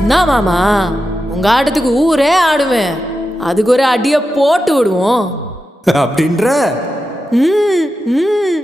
என்ன மாமா, உங்க ஆட்டத்துக்கு ஊரே ஆடுவேன். அதுக்கு ஒரு அடியை போட்டு விடுவோம் அப்படின்ற ம் ம்